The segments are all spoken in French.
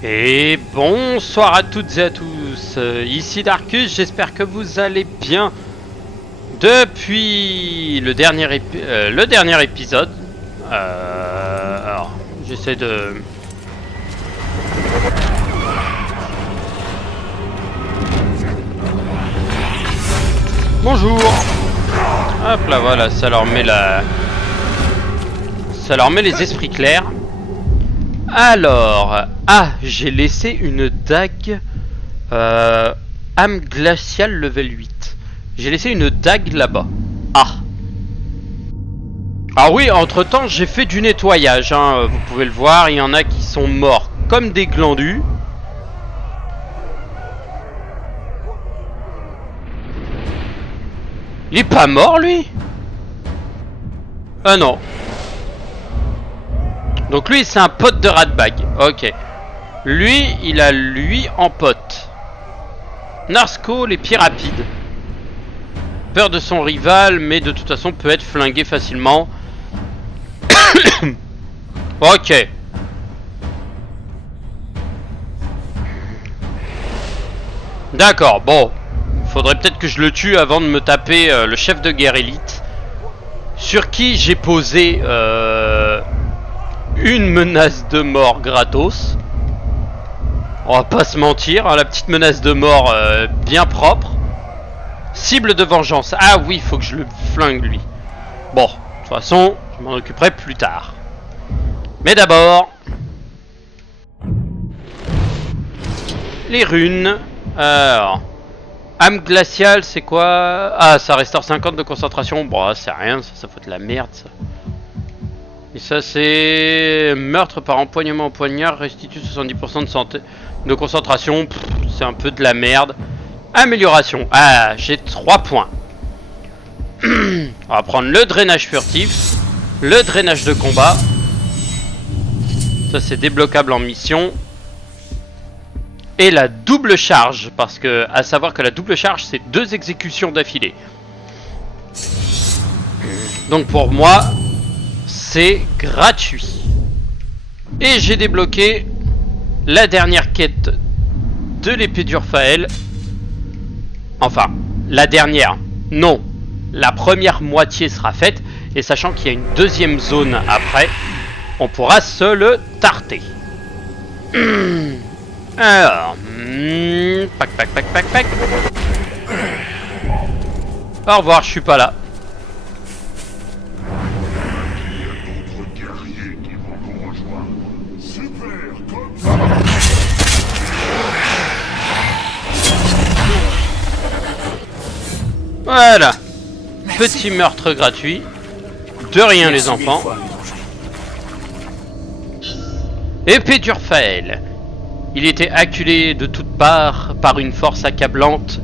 Et bonsoir à toutes et à tous, ici Darkus, j'espère que vous allez bien depuis le dernier épisode. Alors, j'essaie de... Bonjour. Hop là, voilà, ça leur met les esprits clairs. Alors, j'ai laissé une dague âme glaciale level 8. J'ai laissé une dague là-bas. Ah oui, entre temps j'ai fait du nettoyage, hein, vous pouvez le voir, il y en a qui sont morts comme des glandus. Il est pas mort lui? Ah non. Donc lui c'est un pote de Ratbag, ok. Lui, il a lui en pote. Narsko, les pieds rapides. Peur de son rival, mais de toute façon peut être flingué facilement. Ok. D'accord, bon. Faudrait peut-être que je le tue avant de me taper le chef de guerre élite. Sur qui j'ai posé une menace de mort gratos. On va pas se mentir, hein, la petite menace de mort bien propre. Cible de vengeance. Ah oui, faut que je le flingue lui. Bon, de toute façon, je m'en occuperai plus tard. Mais d'abord... les runes. Alors... âme glaciale, c'est quoi? Ah, ça restaure 50 de concentration. Bon, c'est rien, ça faut de la merde, ça. Et ça, c'est... meurtre par empoignement au poignard, restitue 70% de santé... de concentration. C'est un peu de la merde. Amélioration. Ah, j'ai 3 points. On va prendre le drainage furtif. Le drainage de combat. Ça, c'est débloquable en mission. Et la double charge. Parce que, à savoir que la double charge, c'est 2 exécutions d'affilée. Donc pour moi, c'est gratuit. Et j'ai débloqué la dernière quête de l'épée d'Urfael. Enfin, la dernière, non. La première moitié sera faite. Et sachant qu'il y a une deuxième zone après, on pourra se le tarter. Alors, pac. Au revoir, je suis pas là. Voilà. Petit meurtre gratuit. De rien les enfants. Épée d'Urfael. Il était acculé de toutes parts par une force accablante.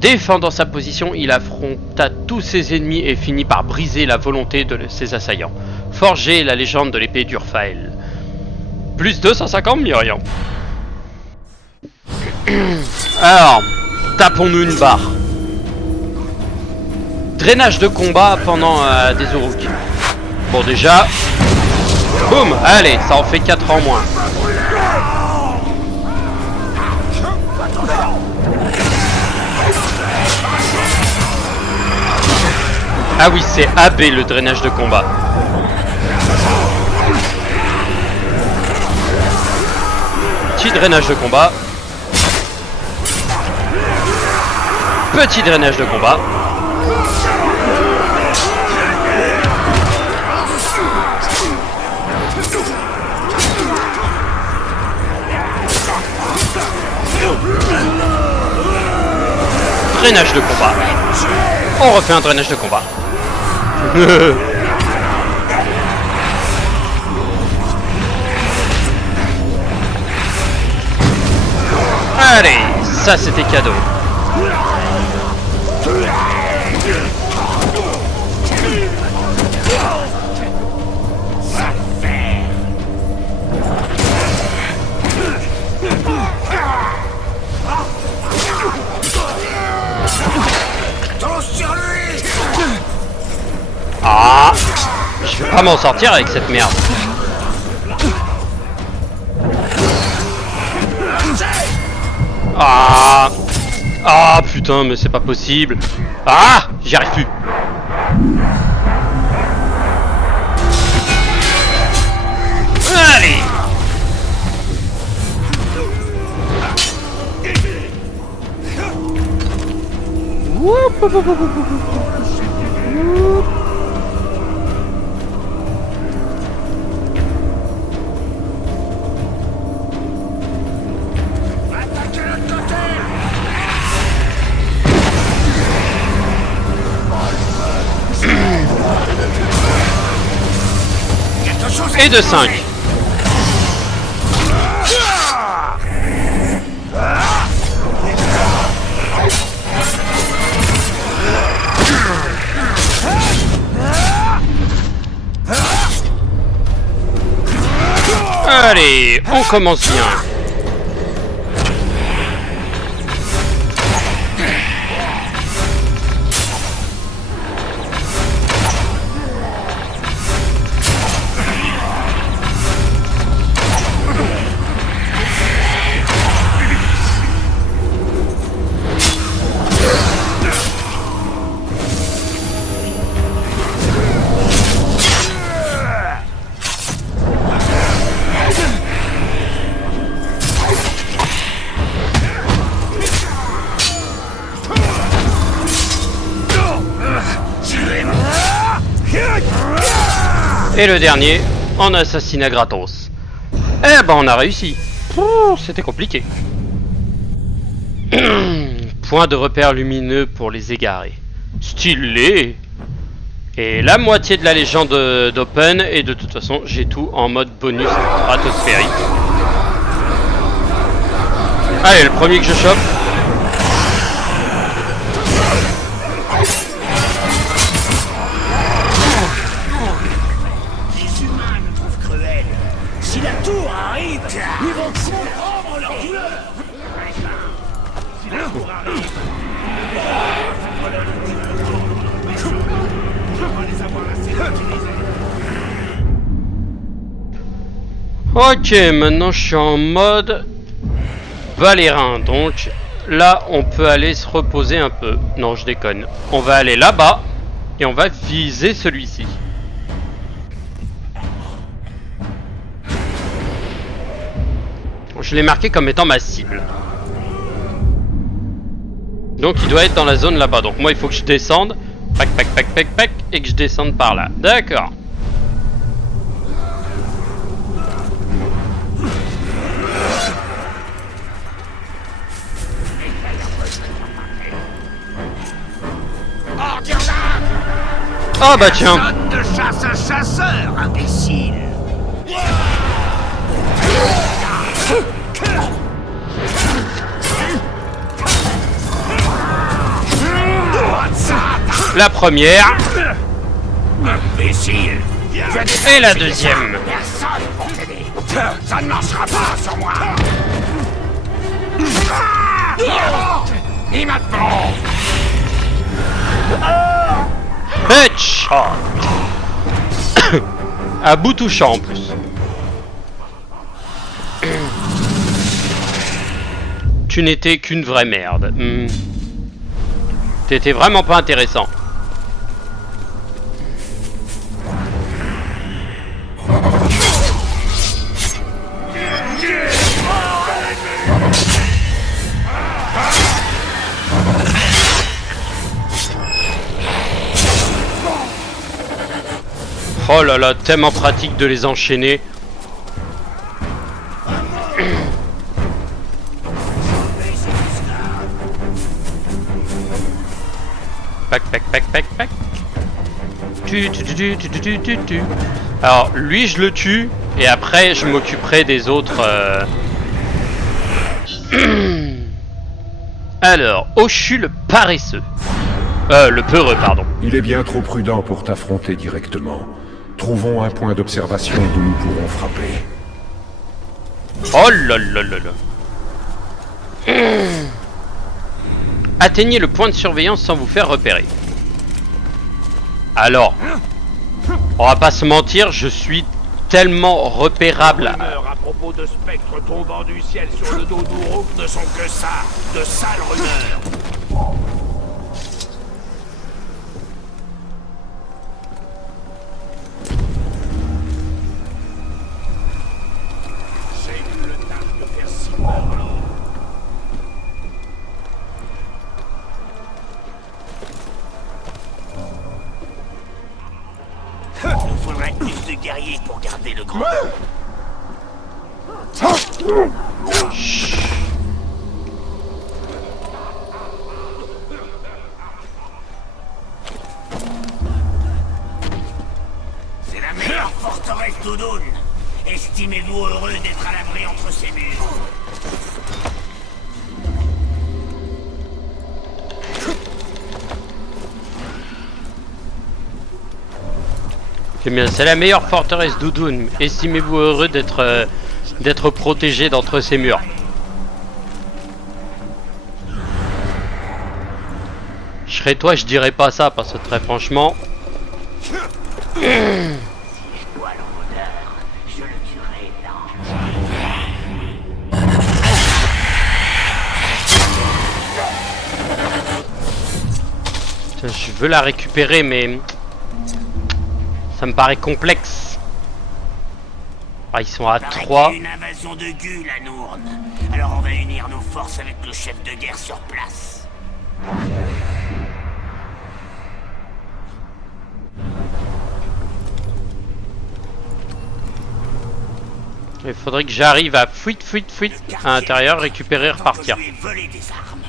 Défendant sa position, il affronta tous ses ennemis et finit par briser la volonté de ses assaillants. Forger la légende de l'épée d'Urfael. Plus 250 Myriam. Alors, tapons-nous une barre. Drainage de combat pendant des Uruks. Bon déjà, boum, allez, ça en fait 4 en moins. Ah oui, c'est AB le drainage de combat. Petit drainage de combat. Petit drainage de combat. Drainage de combat. On refait un drainage de combat. Allez, ça c'était cadeau. Ah, je vais pas m'en sortir avec cette merde. putain, mais c'est pas possible. Ah, j'y arrive plus. Allez. Et de 5. Allez, on commence bien. Et le dernier, en assassinat gratos. Eh ben on a réussi. C'était compliqué. Point de repère lumineux pour les égarés. Stylé. Et la moitié de la légende d'Open. Et de toute façon, j'ai tout en mode bonus stratosphérique. Allez, le premier que je chope. Si la tour arrive, ils vont comprendre leur douleur. Si la tour arrive, on va les avoir assez utilisés. Ok, maintenant je suis en mode balérin. Donc là, on peut aller se reposer un peu. Non, je déconne. On va aller là-bas et on va viser celui-ci. Je l'ai marqué comme étant ma cible. Donc il doit être dans la zone là-bas. Donc moi il faut que je descende. Pac, pac, pac, pac, pac. Et que je descende par là. D'accord. Oh bah tiens. Donne de chasse à chasseur, imbécile. La première. Imbécile. Et la deuxième. Personne pour t'aider. Ça ne marchera pas sur moi. Et maintenant. Headshot. À bout touchant en plus. Tu n'étais qu'une vraie merde. T'étais vraiment pas intéressant. Oh là là, tellement pratique de les enchaîner. Pac, pac, pac, pac, pac. Tu. Alors, lui, je le tue. Et après, je m'occuperai des autres. Alors, Oshu le paresseux. Le peureux, pardon. Il est bien trop prudent pour t'affronter directement. Trouvons un point d'observation d'où nous pourrons frapper. Oh là là là là. Atteignez le point de surveillance sans vous faire repérer. Alors, on va pas se mentir, je suis tellement repérable. Les rumeurs à propos de spectres tombant du ciel sur le dos d'Uruk ne sont que ça, de sales rumeurs. petit pour garder le grand. C'est la meilleure forteresse d'Udun. Estimez-vous heureux d'être à l'abri entre ces murs. C'est bien, c'est la meilleure forteresse d'Udun. Estimez-vous heureux d'être protégé d'entre ces murs. Je serais toi, je dirais pas ça parce que très franchement. Je veux la récupérer, mais ça me paraît complexe. Ah, ils sont à 3. Une invasion de Gul à Nourne. Alors on va unir nos forces avec le chef de guerre sur place. Il faudrait que j'arrive à fuite à l'intérieur, récupérer, repartir. Voler des armes.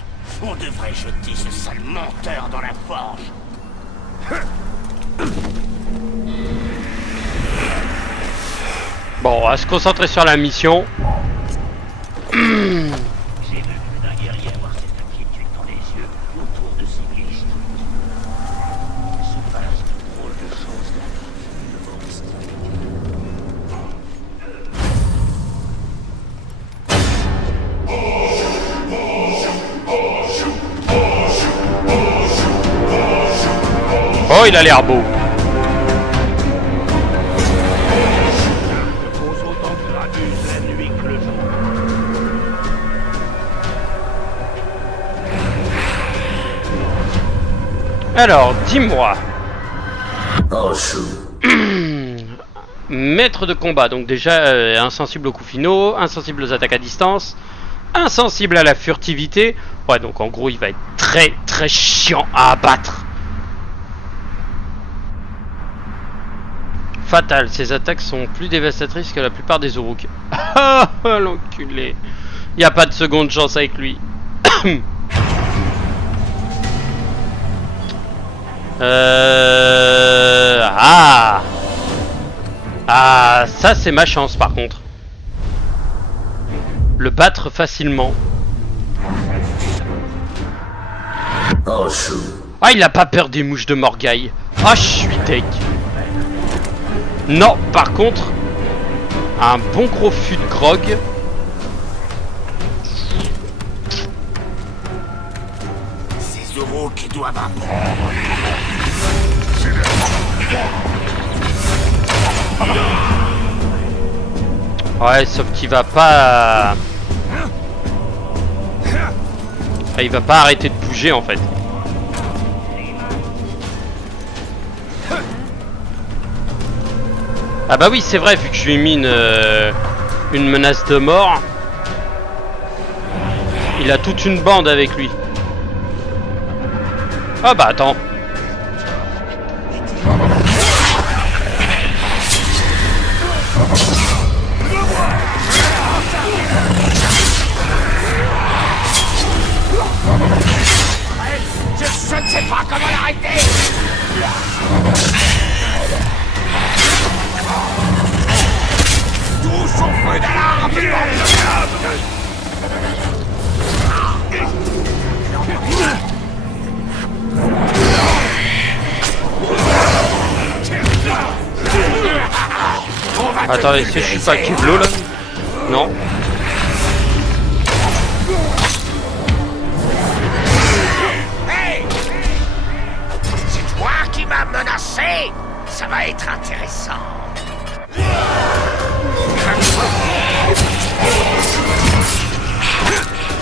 On devrait jeter ce sale menteur dans la forge. Bon, on va se concentrer sur la mission. J'ai vu plus d'un guerrier avoir cette inquiétude dans les yeux autour de ses listes. Il se passe de drôles de choses là. Oh, il a l'air beau. Alors, dis-moi. Maître de combat, donc déjà insensible aux coups finaux, insensible aux attaques à distance, insensible à la furtivité. Ouais, donc en gros, il va être très chiant à abattre. Fatal, ses attaques sont plus dévastatrices que la plupart des Uruk. Ah, l'enculé. Y a pas de seconde chance avec lui. Ah, ça c'est ma chance par contre. Le battre facilement. Ah, il a pas peur des mouches de Morgaï. Ah, je suis tech. Non, par contre, un bon gros fût de grog. Ces euros qui doivent apprendre. Ouais, sauf qu'il va pas... Il va pas arrêter de bouger en fait. Ah bah oui, c'est vrai, vu que je lui ai mis une menace de mort. Il a toute une bande avec lui. Ah bah attends. Je ne sais pas comment l'arrêter. Tous au feu d'alarme. Attendez, est-ce que je suis pas Keblo là? Non. Hey! C'est toi qui m'as menacé. Ça va être intéressant.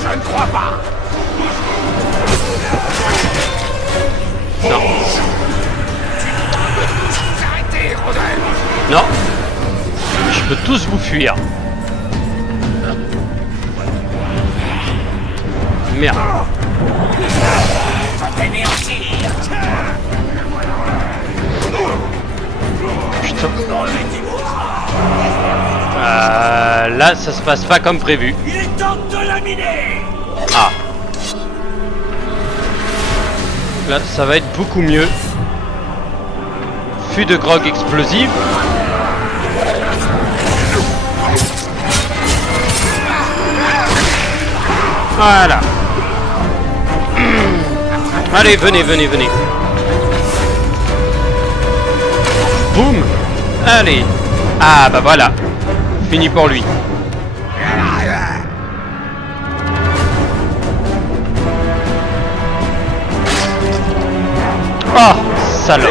Je ne crois pas. Non. Arrêtez, Rodin. Non. Je peux tous vous fuir. Merde. Va t'anéantir. Putain. Remettez vos Là, ça se passe pas comme prévu. Il est temps de laminer. Ah. Là, ça va être beaucoup mieux. Fût de grog explosif. Voilà. Allez, venez. Boum. Allez. Ah, bah voilà. Fini pour lui. Oh, salaud.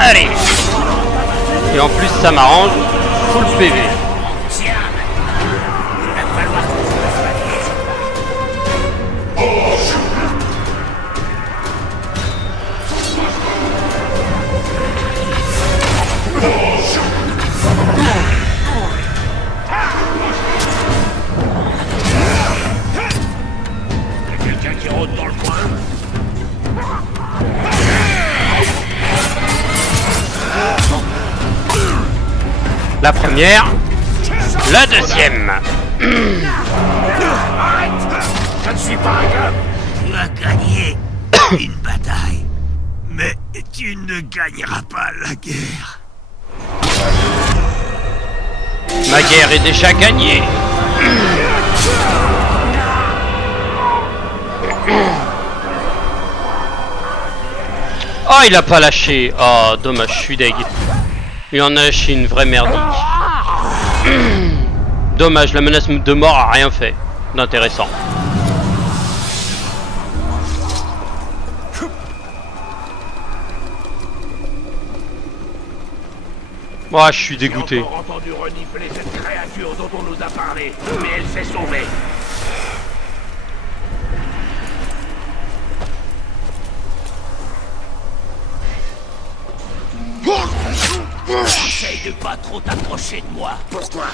Allez. Et en plus, ça m'arrange. Full PV. Quelqu'un qui rôde dans le coin. La première. La deuxième. Arrête! Je ne suis pas un gars. Tu as gagné une bataille. Mais tu ne gagneras pas la guerre. Ma guerre est déjà gagnée. Oh, il a pas lâché. Oh, dommage, je suis deg. Il en a lâché une vraie merdique. Dommage, la menace de mort a rien fait d'intéressant. Oh, je suis dégoûté. J'ai encore entendu renifler cette créature dont on nous a parlé, mais elle s'est sauvée. Essaye de pas trop t'approcher de moi. Pourquoi?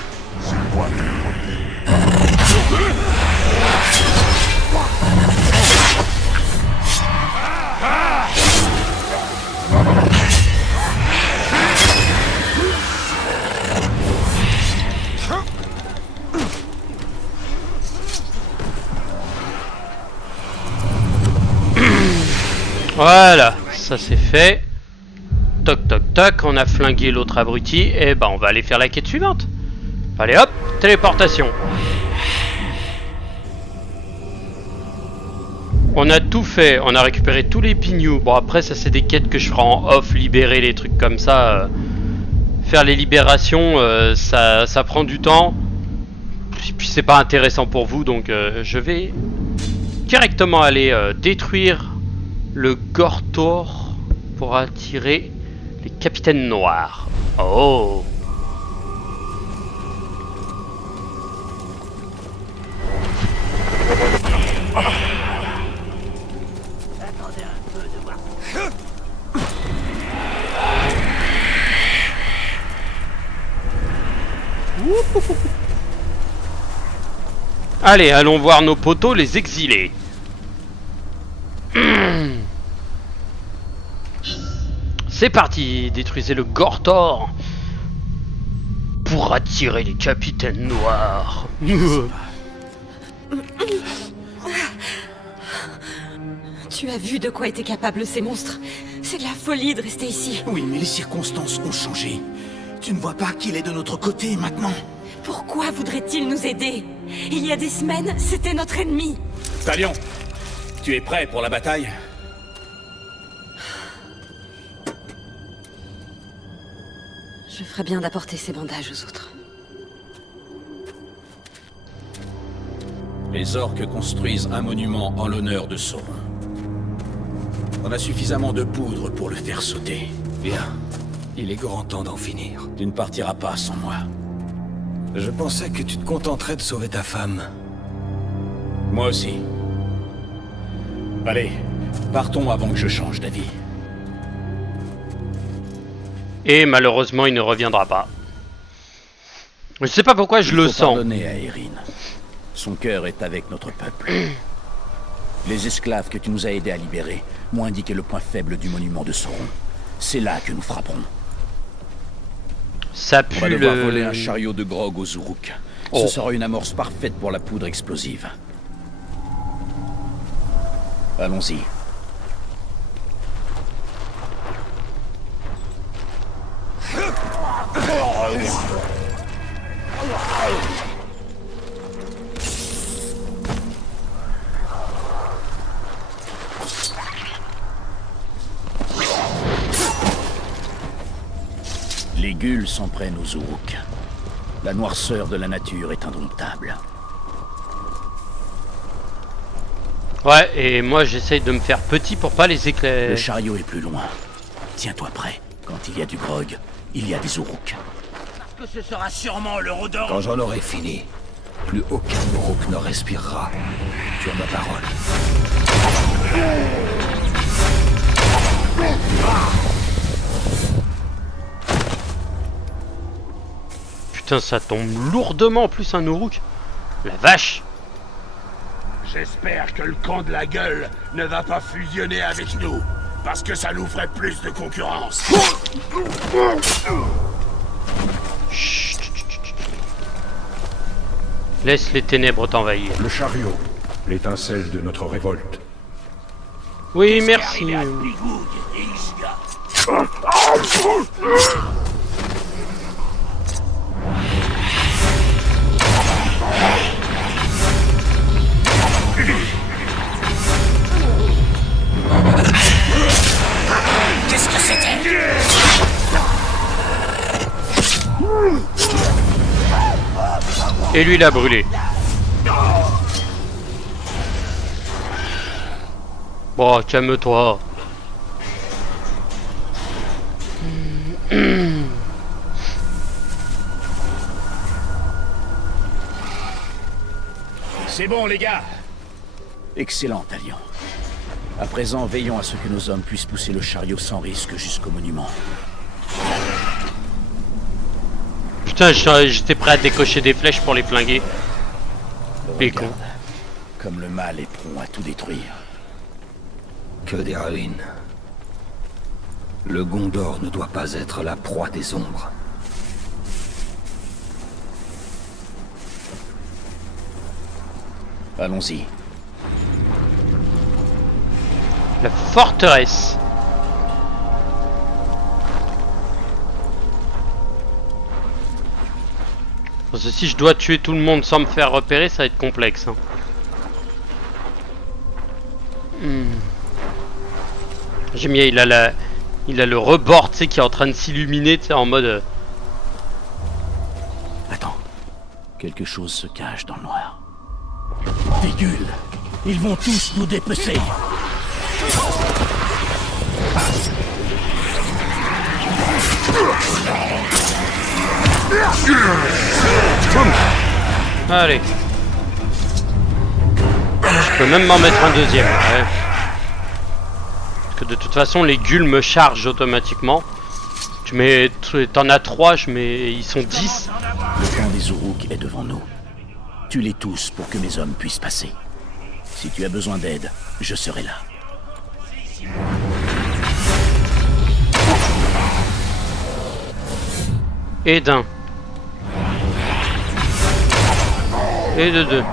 Voilà, ça c'est fait. Toc toc toc, on a flingué l'autre abruti. Et ben on va aller faire la quête suivante. Allez hop, téléportation. On a tout fait, on a récupéré tous les pignous. Bon après ça c'est des quêtes que je ferai en off, libérer les trucs comme ça. Faire les libérations, ça prend du temps. Et puis c'est pas intéressant pour vous, donc je vais directement aller détruire le Gortor pour attirer les capitaines noirs. Oh! Attendez un peu de voir. Allez, allons voir nos potos, les exilés. C'est parti, détruisez le Gortor pour attirer les capitaines noirs. Tu as vu de quoi étaient capables ces monstres? C'est de la folie de rester ici. Oui, mais les circonstances ont changé. Tu ne vois pas qu'il est de notre côté maintenant? Pourquoi voudrait-il nous aider? Il y a des semaines, c'était notre ennemi. Talion, tu es prêt pour la bataille? Je ferais bien d'apporter ces bandages aux autres. Les orques construisent un monument en l'honneur de Sauron. On a suffisamment de poudre pour le faire sauter. Bien. Il est grand temps d'en finir. Tu ne partiras pas sans moi. Je pensais que tu te contenterais de sauver ta femme. Moi aussi. Allez, partons avant que je change d'avis. Et malheureusement, il ne reviendra pas. Je sais pas pourquoi je le sens. Pardonnez à Erin. Son cœur est avec notre peuple. Les esclaves que tu nous as aidés à libérer m'ont indiqué le point faible du monument de Sauron. C'est là que nous frapperons. Ça On va pue devoir le... voler un chariot de grog aux Uruk. Oh. Ce sera une amorce parfaite pour la poudre explosive. Allons-y. Les Guls s'en prennent aux Uruk. La noirceur de la nature est indomptable. Ouais, et moi j'essaye de me faire petit pour pas les éclairer. Le chariot est plus loin. Tiens-toi prêt. Quand il y a du grog, il y a des Uruk. Que ce sera sûrement le Rodor. Quand j'en aurai fini, plus aucun Uruk ne respirera. Tu as ma parole. Putain, ça tombe lourdement en plus un Uruk. La vache. J'espère que le camp de la gueule ne va pas fusionner avec nous, parce que ça nous ferait plus de concurrence. Chut, chut, chut, chut. Laisse les ténèbres t'envahir. Le chariot, l'étincelle de notre révolte. Oui, merci. Arrivé à Bigoug et Ishga. Qu'est-ce que c'était? Et lui, il a brûlé. Bon, calme-toi. C'est bon, les gars. Excellent, Talion. À présent, veillons à ce que nos hommes puissent pousser le chariot sans risque jusqu'au monument. Putain, j'étais prêt à décocher des flèches pour les flinguer. Les cons. Regarde, comme le mal est prompt à tout détruire. Que des ruines. Le Gondor ne doit pas être la proie des ombres. Allons-y. La forteresse. Parce que si je dois tuer tout le monde sans me faire repérer, ça va être complexe. Hein. J'aime bien, il a le rebord, tu sais, qui est en train de s'illuminer, tu sais, en mode... Attends. Quelque chose se cache dans le noir. Des Guls. Ils vont tous nous dépecer. Allez. Je peux même m'en mettre un deuxième. Ouais. Parce que de toute façon, les Guls me chargent automatiquement. T'en as 3, ils sont 10. Le camp des Uruk est devant nous. Tue-les tous pour que mes hommes puissent passer. Si tu as besoin d'aide, je serai là. Et d'un. Et de deux.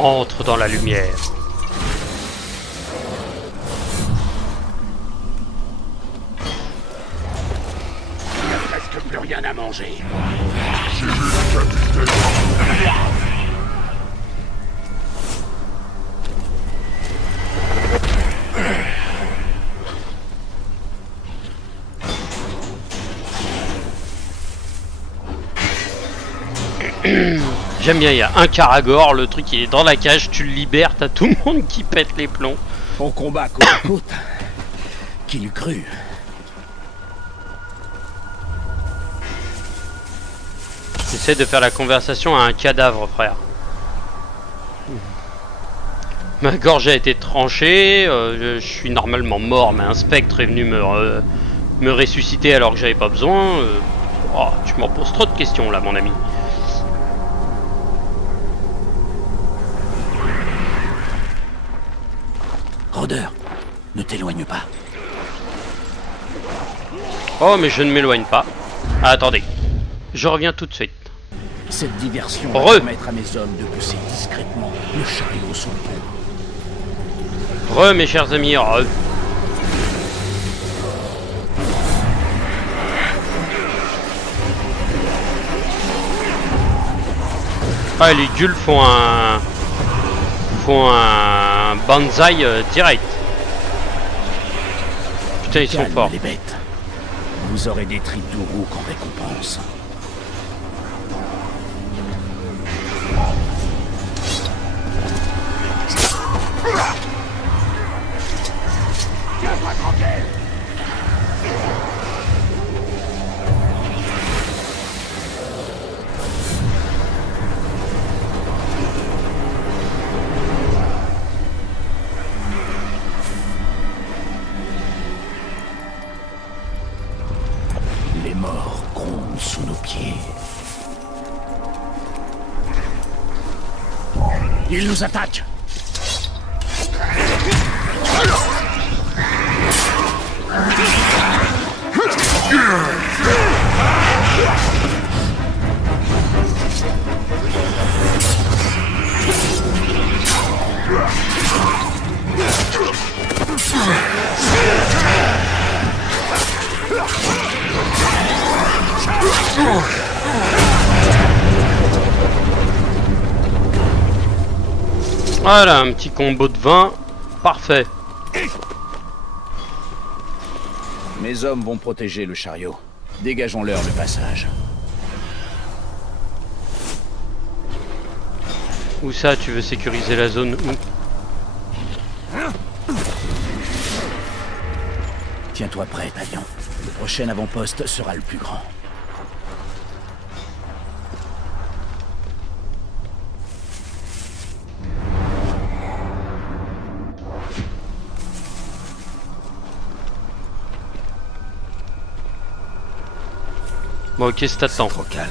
Entre dans la lumière. Il n'y a presque plus rien à manger. J'aime bien, il y a un Karagor, le truc il est dans la cage, tu le libères, t'as tout le monde qui pète les plombs. On combat côte à côte. Qui l'eût cru? J'essaie de faire la conversation à un cadavre, frère. Ma gorge a été tranchée, je suis normalement mort, mais un spectre est venu me ressusciter alors que j'avais pas besoin. Oh, tu m'en poses trop de questions là, mon ami. Rôdeur, ne t'éloigne pas. Oh, mais je ne m'éloigne pas. Ah, attendez, je reviens tout de suite. Cette diversion Re. va permettre à mes hommes de pousser discrètement le chariot sous le pont. Mes chers amis, Ah, les gueules font un banzai direct. Putain, ils sont Calme forts. les bêtes. Vous aurez détruit d'Uruk en récompense. Les morts grondent sous nos pieds. Ils nous attaquent! Voilà, un petit combo de 20. Parfait. Mes hommes vont protéger le chariot. Dégageons-leur le passage. Où ça, tu veux sécuriser la zone où? Tiens-toi prêt, Tavian. Le prochain avant-poste sera le plus grand. Bon, ok, c'est à temps. Trop calme.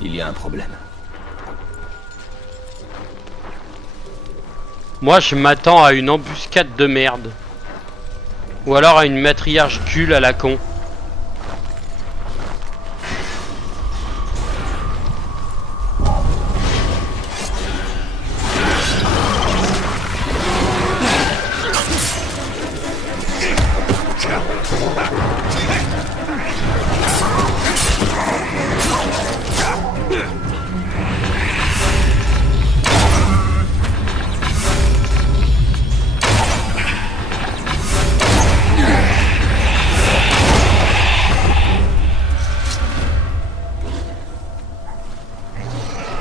Il y a un problème. Moi, je m'attends à une embuscade de merde. Ou alors à une matriarche cul à la con.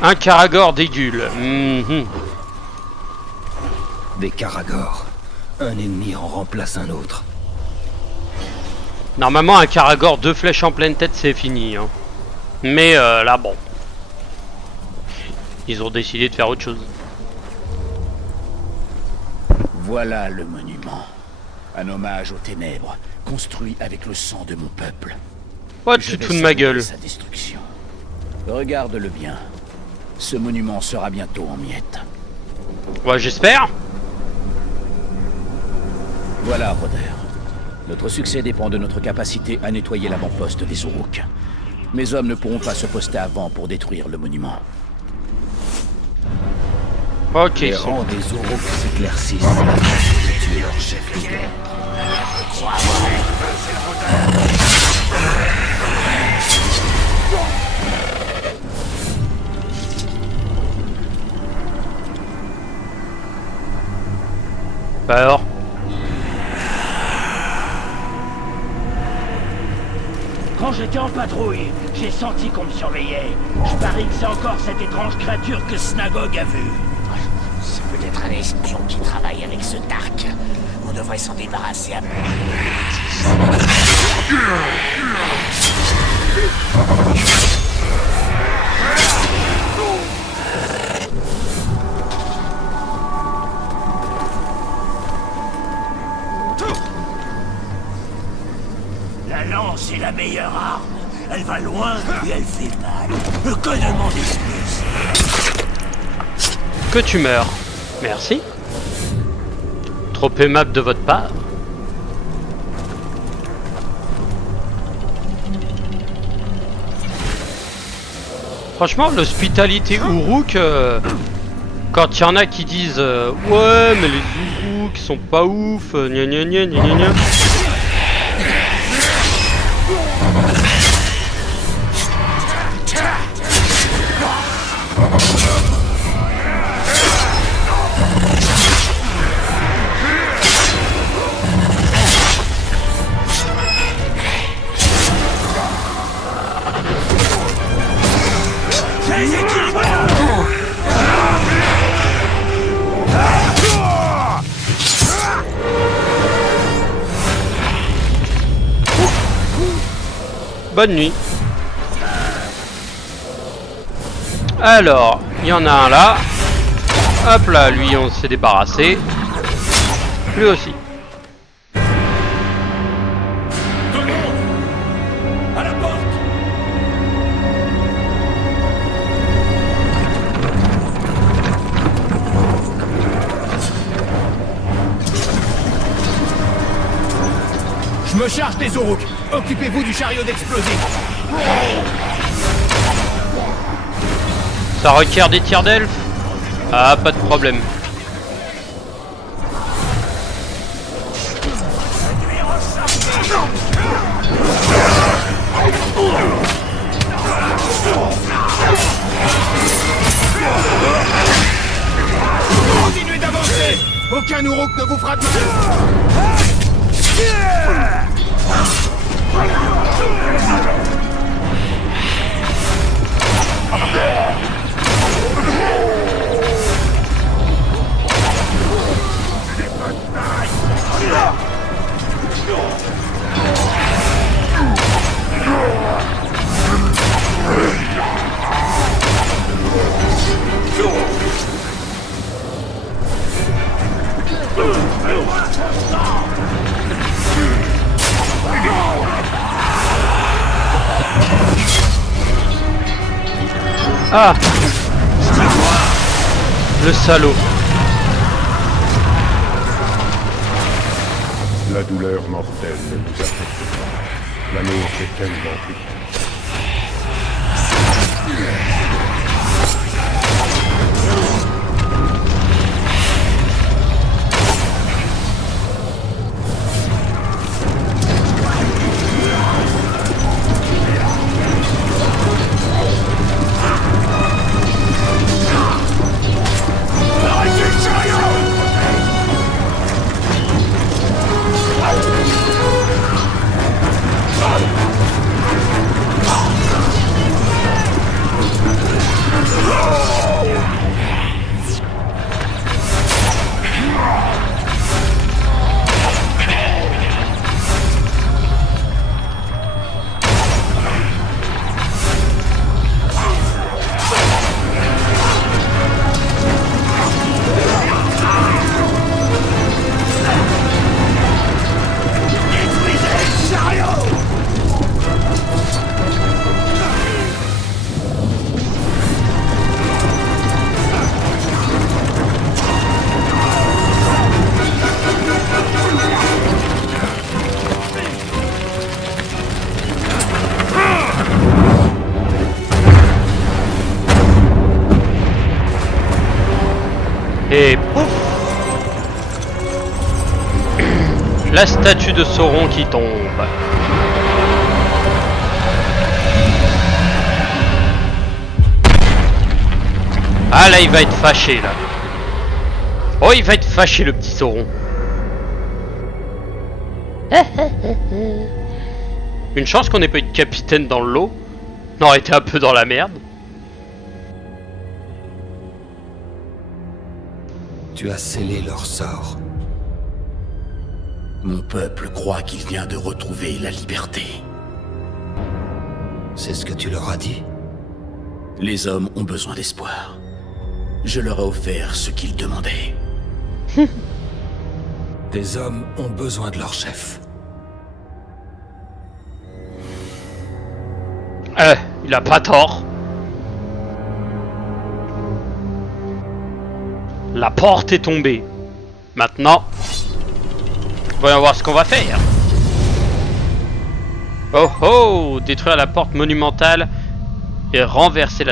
Un Karagor d'Aigul. Des Karagor. Un ennemi en remplace un autre. Normalement, un Karagor, 2 flèches en pleine tête, c'est fini. Hein. Mais là, bon. Ils ont décidé de faire autre chose. Voilà le monument. Un hommage aux ténèbres, construit avec le sang de mon peuple. Oh, Je tu te vais fous de ma savourer gueule. sa destruction. Regarde-le bien. Ce monument sera bientôt en miettes. Ouais, j'espère. Voilà, Rôdeur. Notre succès dépend de notre capacité à nettoyer l'avant-poste des Uruk. Mes hommes ne pourront pas se poster avant pour détruire le monument. Ok, Les ils sont... rangs des Uruk s'éclaircissent à la chance de tuer leur chef leader. Bah alors. Quand j'étais en patrouille, j'ai senti qu'on me surveillait. Je parie que c'est encore cette étrange créature que Snagog a vue. C'est peut-être un espion qui travaille avec ce Dark. On devrait s'en débarrasser à La lance est la meilleure arme. Elle va loin et elle fait mal. Que demander plus? Que tu meurs. Merci. Trop aimable de votre part. Franchement, l'hospitalité Uruk, quand il y en a qui disent ouais, mais les Uruk sont pas ouf, gna gna gna gna gna gna. Bonne nuit. Alors, il y en a un là. Hop là, lui on s'est débarrassé. Lui aussi. Tout le monde à la porte. Je me charge des Uruk. Occupez-vous du chariot d'explosifs. Ça requiert des tirs d'elfes? Ah, pas de problème. Continuez d'avancer. Aucun Uruk ne vous fera de mal. Ah, le salaud. La douleur mortelle ne nous affecte pas. La nôtre est tellement plus. Et pouf, la statue de Sauron qui tombe. Ah là, il va être fâché là. Oh, il va être fâché le petit Sauron. Une chance qu'on n'ait pas eu de capitaine dans le lot. On aurait été un peu dans la merde. Tu as scellé leur sort. Mon peuple croit qu'il vient de retrouver la liberté. C'est ce que tu leur as dit? Les hommes ont besoin d'espoir. Je leur ai offert ce qu'ils demandaient. Tes hommes ont besoin de leur chef. Il a pas tort. La porte est tombée. Maintenant, voyons voir ce qu'on va faire. Oh oh, détruire la porte monumentale et renverser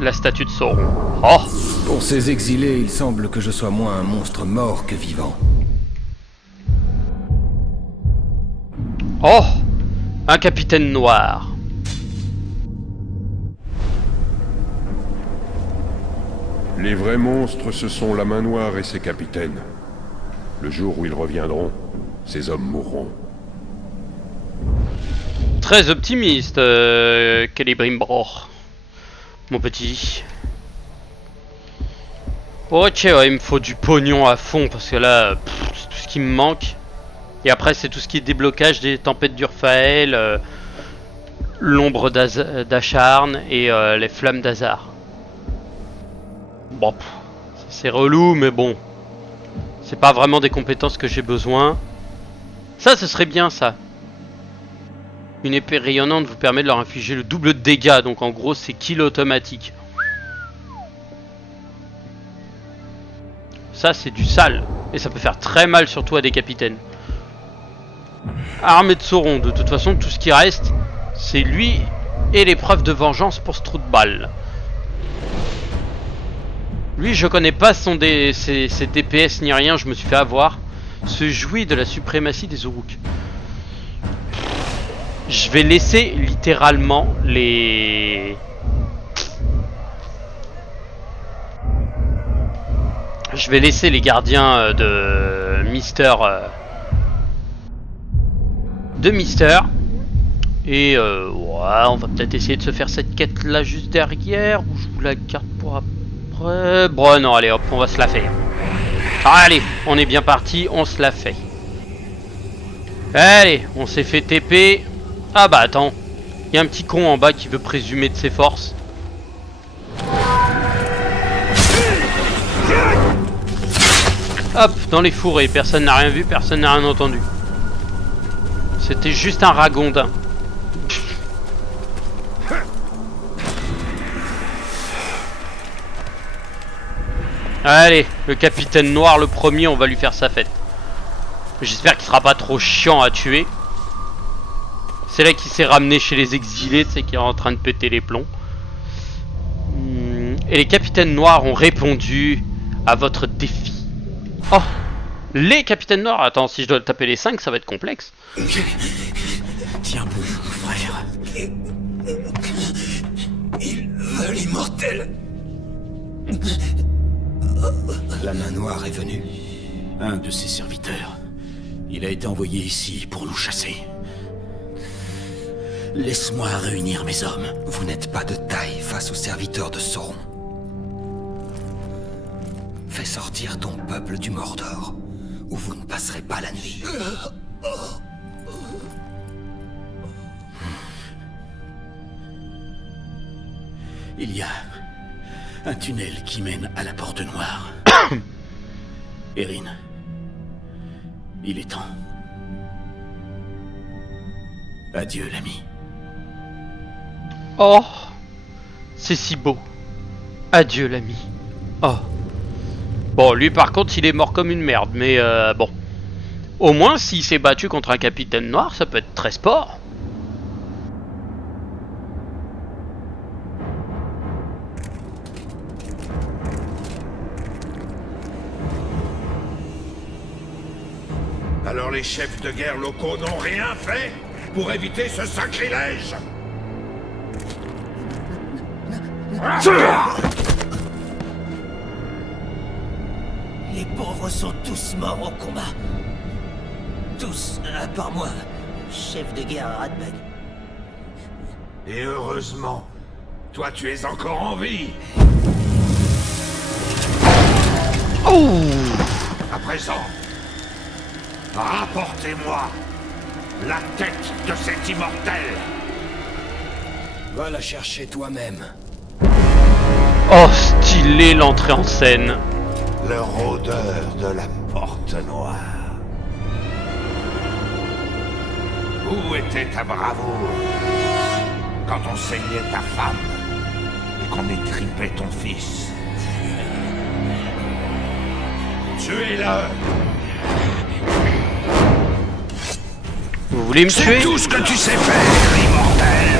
la statue de Sauron. Oh. Pour ces exilés, il semble que je sois moins un monstre mort que vivant. Oh, un capitaine noir. Les vrais monstres, ce sont la main noire et ses capitaines. Le jour où ils reviendront, ces hommes mourront. Très optimiste, Celebrimbor. Mon petit. Ok, ouais, il me faut du pognon à fond parce que là, c'est tout ce qui me manque. Et après, c'est tout ce qui est déblocage des tempêtes d'Urfael, l'ombre d'Acharn et les flammes d'Azar. Bon, c'est relou, mais bon. C'est pas vraiment des compétences que j'ai besoin. Ça, ce serait bien, ça. Une épée rayonnante vous permet de leur infliger le double de dégâts. Donc, en gros, c'est kill automatique. Ça, c'est du sale. Et ça peut faire très mal, surtout à des capitaines. Armée de Sauron. De toute façon, tout ce qui reste, c'est lui et l'épreuve de vengeance pour ce trou de balle. Lui, je connais pas ses DPS ni rien, je me suis fait avoir. Se jouit de la suprématie des Uruk. Je vais laisser littéralement les... Je vais laisser les gardiens de Mister... Et ouais, on va peut-être essayer de se faire cette quête là juste derrière. Ou je vous la garde pour après. Bon non, allez hop, on va se la faire. Allez, on est bien parti, on se la fait. Allez, on s'est fait TP. Ah bah attends, il y a un petit con en bas qui veut présumer de ses forces. Hop, dans les fourrés, personne n'a rien vu, personne n'a rien entendu. C'était juste un ragondin. Allez, le capitaine noir, le premier, on va lui faire sa fête. J'espère qu'il sera pas trop chiant à tuer. C'est là qu'il s'est ramené chez les exilés, tu sais, qui est en train de péter les plombs. Et les capitaines noirs ont répondu à votre défi. Oh, les capitaines noirs. Attends, si je dois taper les 5, ça va être complexe. Tiens bon, frère. Ils veulent l'immortel. La main noire est venue. Un de ses serviteurs. Il a été envoyé ici pour nous chasser. Laisse-moi réunir mes hommes. Vous n'êtes pas de taille face aux serviteurs de Sauron. Fais sortir ton peuple du Mordor, ou vous ne passerez pas la nuit. Il y a un tunnel qui mène à la porte noire. Erin, il est temps. Adieu, l'ami. Oh, c'est si beau. Adieu, l'ami. Oh. Bon, lui par contre, il est mort comme une merde, mais bon. Au moins, s'il s'est battu contre un capitaine noir, ça peut être très sport. Alors les chefs de guerre locaux n'ont rien fait pour éviter ce sacrilège? Les pauvres sont tous morts au combat. Tous, à part moi. chef de guerre à Radbug. Et heureusement, toi tu es encore en vie. Oh! À présent, rapportez-moi la tête de cet immortel. Va la chercher toi-même. Oh, stylé l'entrée en scène. Le rôdeur de la porte noire. Où était ta bravoure quand on saignait ta femme et qu'on étripait ton fils? Tuez-le! Vous voulez me tuer? C'est tout ce que tu sais faire, immortel!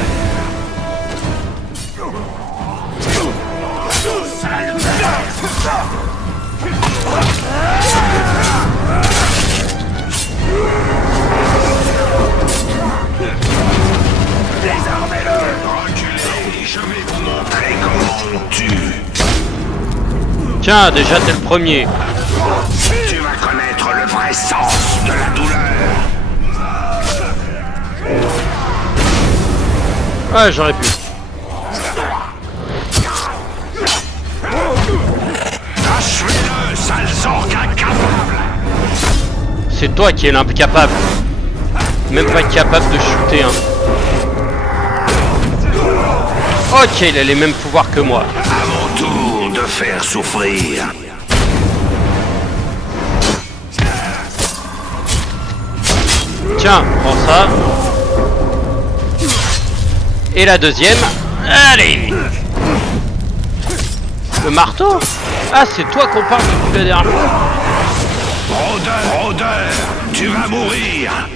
Sale désarmez-le! Reculez, je vais vous montrer comment on tue! Tiens, déjà t'es le premier. Tu vas connaître le vrai sens de la douleur! Ouais, j'aurais pu. Achevez-le, sales orques incapables! C'est toi qui es l'incapable. Même pas capable de shooter, hein. Ok, il a les mêmes pouvoirs que moi. À mon tour de faire souffrir. Tiens, prends ça. Et la deuxième. Allez! Le marteau? Ah, c'est toi qu'on parle depuis la dernière fois. Rôdeur, rôdeur, tu vas mourir!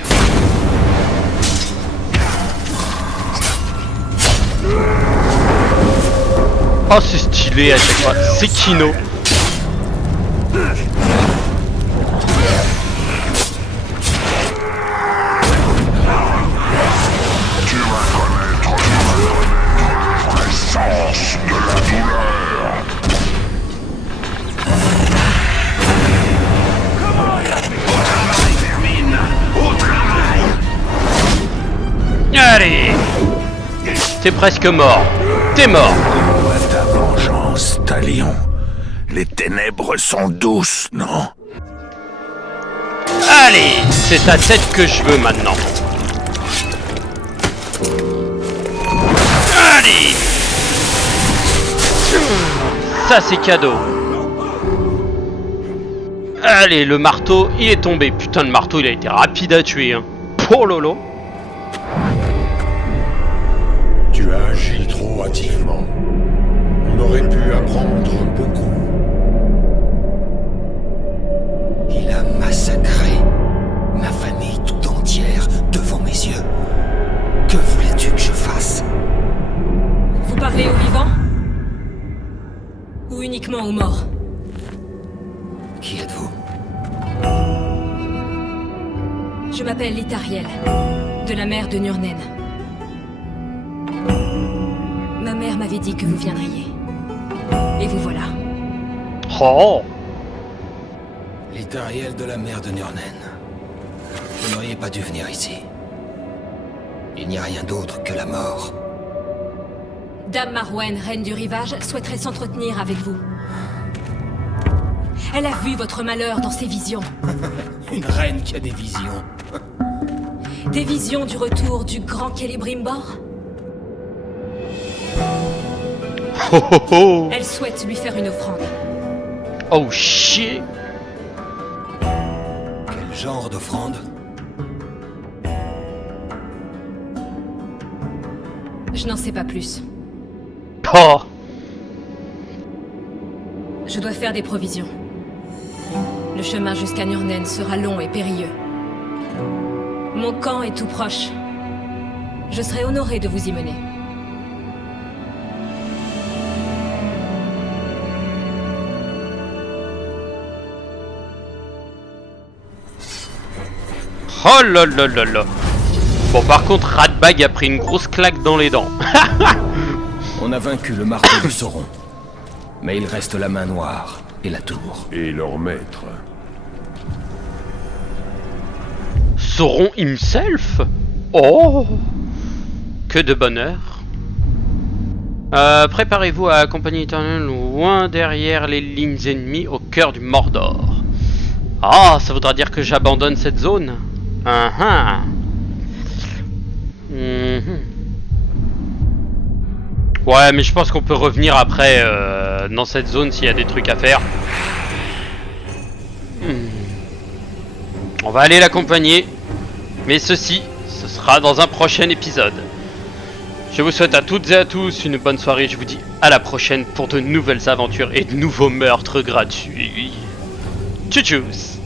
Oh, c'est stylé à chaque fois. C'est Kino. Tu vas connaître le vrai sens de la douleur! Au travail, vermine! Au travail! Allez! T'es presque mort. T'es mort. Ta vengeance, Talion. Les ténèbres sont douces, non? Allez! C'est ta tête que je veux maintenant. Allez! Ça, c'est cadeau. Allez, le marteau, il est tombé. Putain, le marteau, il a été rapide à tuer, hein. Pour Lolo. Tu as agi trop hâtivement. On aurait pu apprendre beaucoup. Il a massacré ma famille tout entière devant mes yeux. Que voulais-tu que je fasse? Vous parlez aux vivants? Ou uniquement aux morts? Qui êtes-vous? Je m'appelle Litariel, de la mer de Nurnen. Ma mère m'avait dit que vous viendriez. Et vous voilà. Oh! Litariel de la mer de Nurnen. Vous n'auriez pas dû venir ici. Il n'y a rien d'autre que la mort. Dame Marwen, reine du rivage, souhaiterait s'entretenir avec vous. Elle a vu votre malheur dans ses visions. Une reine qui a des visions. Des visions du retour du grand Celebrimbor. Oh oh oh! Elle souhaite lui faire une offrande. Oh shit! Quel genre d'offrande? Je n'en sais pas plus. Oh! Je dois faire des provisions. Le chemin jusqu'à Nurnen sera long et périlleux. Mon camp est tout proche. Je serai honoré de vous y mener. Oh là là là là! Bon, par contre, Radbag a pris une grosse claque dans les dents. On a vaincu le marteau de Sauron. Mais il reste la main noire et la tour. Et leur maître. Sauron himself? Oh, que de bonheur. Préparez-vous à accompagner Eternal loin derrière les lignes ennemies au cœur du Mordor. Ah, ça voudra dire que j'abandonne cette zone. Ouais, mais je pense qu'on peut revenir après dans cette zone s'il y a des trucs à faire. On va aller l'accompagner. Mais ceci, ce sera dans un prochain épisode. Je vous souhaite à toutes et à tous une bonne soirée. Je vous dis à la prochaine pour de nouvelles aventures et de nouveaux meurtres gratuits. Tchuss.